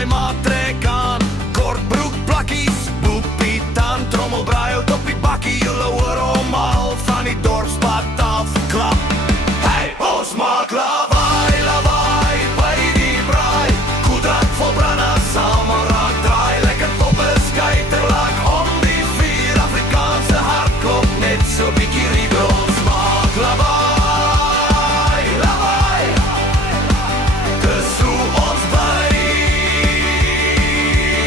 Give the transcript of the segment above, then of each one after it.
lawaai maar trek aan. Kortbroek plakkies, boepie dan, trommelbraai, toppie bakkie. Julle hoor hom al van die dorpspad af. Klap, hey, ons maak lawaai, lawaai by die braai. Koedrank vol branna, samen raak draai. Lekker poppe skyterlak om die vier. Afrikaanse hartklop, net so bietjie riebe. Ons maak lawaai, lawaai. Dis hoe ons bly.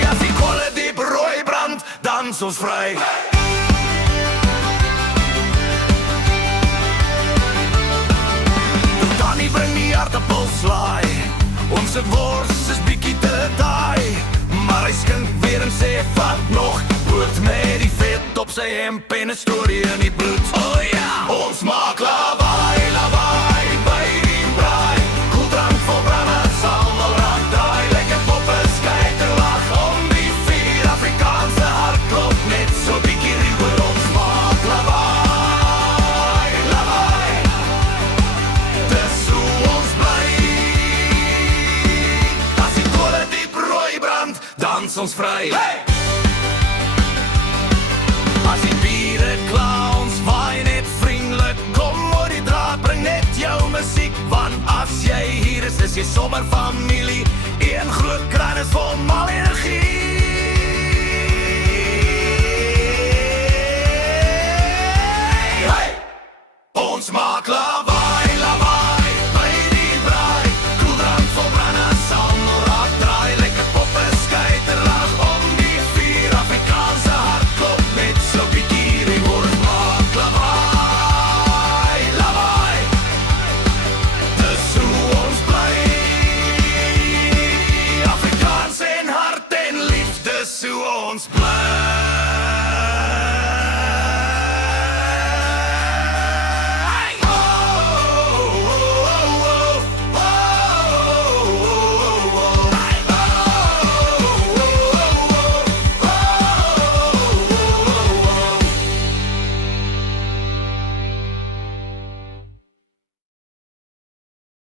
As die kolle diep rooi brand, dans ons vry. Tannie bring die aardappelslaai. Onze wors is bietjie te taai. Maar hy skink weer en sê vat nog brood met die vet op sy hemp en 'n storie in die bloed. Oh ja, ons maak lawaai, lawaai by die braai. Koeldrank vol branna, sambal raak draai. Lekker poppe skyterlag om die vier. Afrikaanse hartklop, net so bietjie riewer. Ons maak lawaai, lawaai. Dis hoe ons bly. As die kolle diep rooi brand, dans ons vry. Hey! As die biere klaar, ons waai net vriendelik. Kom oor die draad, bring net jou musiek. Want as jy hier is jy sommer familie. Een groot kraan is vol mal energie. Hey! Ons maak lawaai.